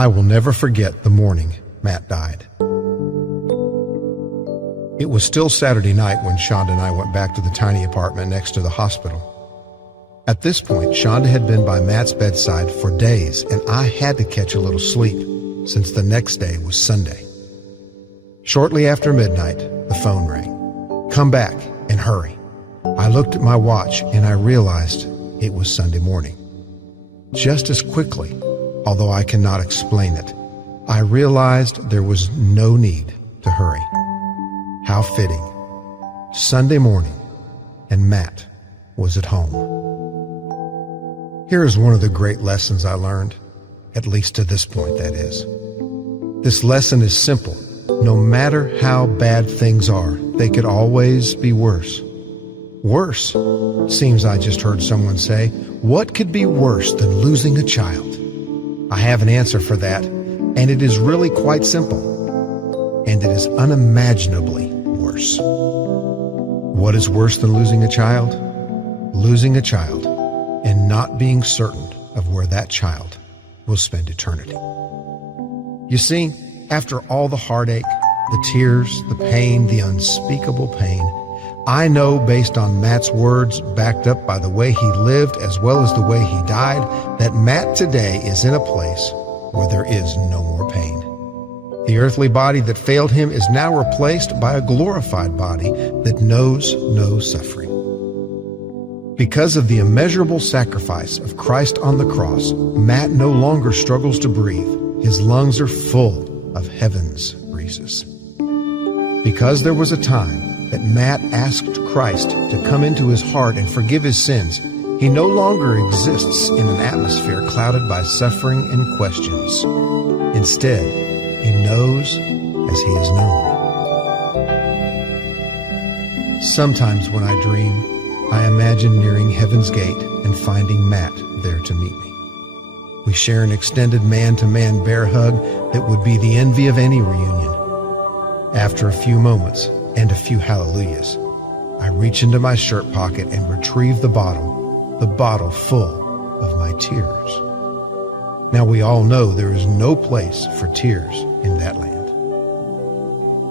I will never forget the morning Matt died. It was still Saturday night when Shonda and I went back to the tiny apartment next to the hospital. At this point, Shonda had been by Matt's bedside for days, and I had to catch a little sleep, since the next day was Sunday. Shortly after midnight, the phone rang. "Come back, and hurry." I looked at my watch, and I realized it was Sunday morning. Just as quickly, although I cannot explain it, I realized there was no need to hurry. How fitting. Sunday morning, and Matt was at home. Here is one of the great lessons I learned, at least to this point, that is. This lesson is simple. No matter how bad things are, they could always be worse. Worse, seems I just heard someone say. What could be worse than losing a child? I have an answer for that, and it is really quite simple. And it is unimaginably worse. What is worse than losing a child? Losing a child and not being certain of where that child will spend eternity. You see, after all the heartache, the tears, the pain, the unspeakable pain, I know based on Matt's words, backed up by the way he lived as well as the way he died, that Matt today is in a place where there is no more pain. The earthly body that failed him is now replaced by a glorified body that knows no suffering. Because of the immeasurable sacrifice of Christ on the cross, Matt no longer struggles to breathe. His lungs are full of heaven's breezes. Because there was a time that Matt asked Christ to come into his heart and forgive his sins, he no longer exists in an atmosphere clouded by suffering and questions. Instead, he knows as he is known. Sometimes when I dream, I imagine nearing heaven's gate and finding Matt there to meet me. We share an extended man-to-man bear hug that would be the envy of any reunion. After a few moments and a few hallelujahs, I reach into my shirt pocket and retrieve the bottle full of my tears. Now we all know there is no place for tears in that land.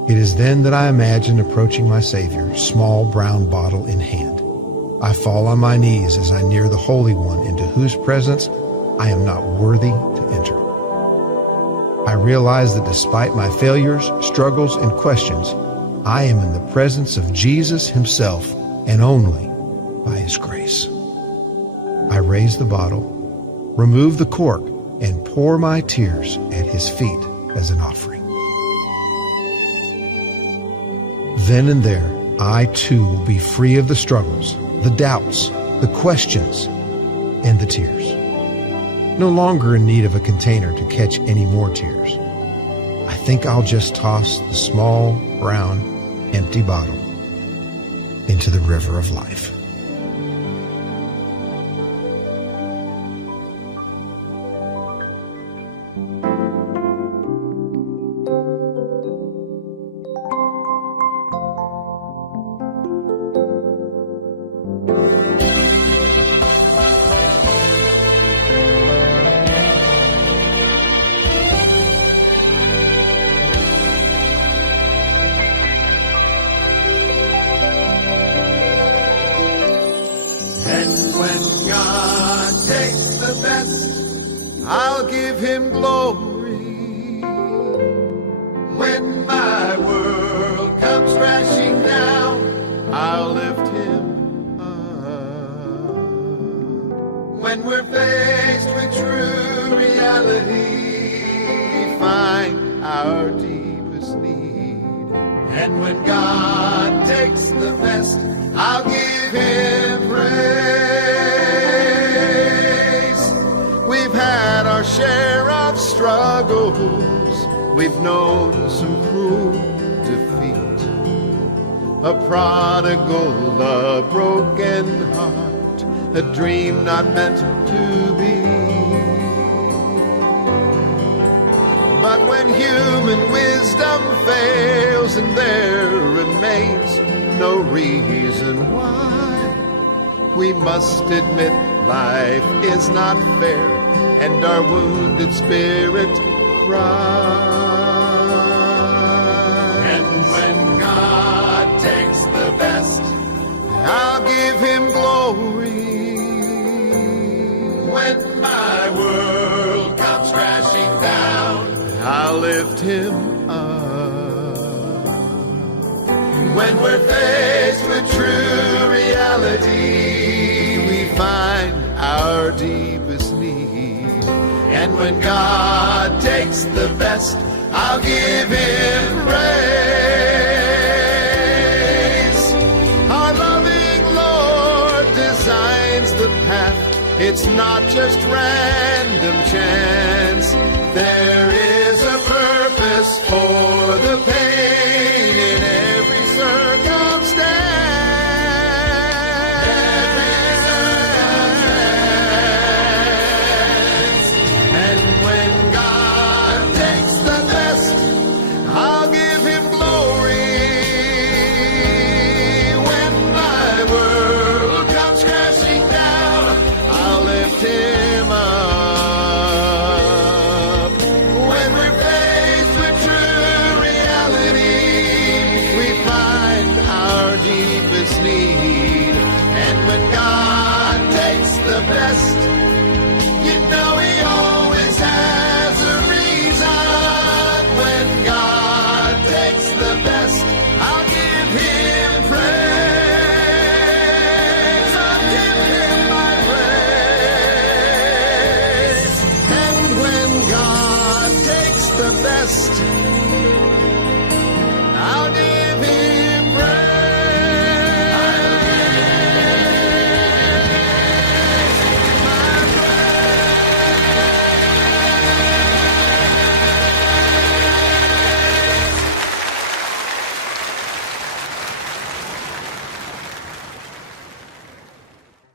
It is then that I imagine approaching my Savior, small brown bottle in hand. I fall on my knees as I near the Holy One into whose presence I am not worthy to enter. I realize that despite my failures, struggles, and questions, I am in the presence of Jesus himself and only by his grace. I raise the bottle, remove the cork, and pour my tears at his feet as an offering. Then and there, I too will be free of the struggles, the doubts, the questions, and the tears. No longer in need of a container to catch any more tears. I think I'll just toss the small, brown, empty bottle into the river of life. When God takes the best, I'll give him glory. When my world comes crashing down, I'll lift him up. When we're faced with true reality, find our deepest need. And when God takes the best, I'll give him praise. We've had our share of struggles, we've known some cruel defeat, a prodigal, a broken heart, a dream not meant to be. But when human wisdom fails and there remains no reason why, we must admit life is not fair, and our wounded spirit right. And when God takes the best, I'll give him glory. When my world comes crashing down, I'll lift him up. When we're faced with true reality, we find our deepest need. And when God takes the best, I'll give him praise. Our loving Lord designs the path. It's not just random chance.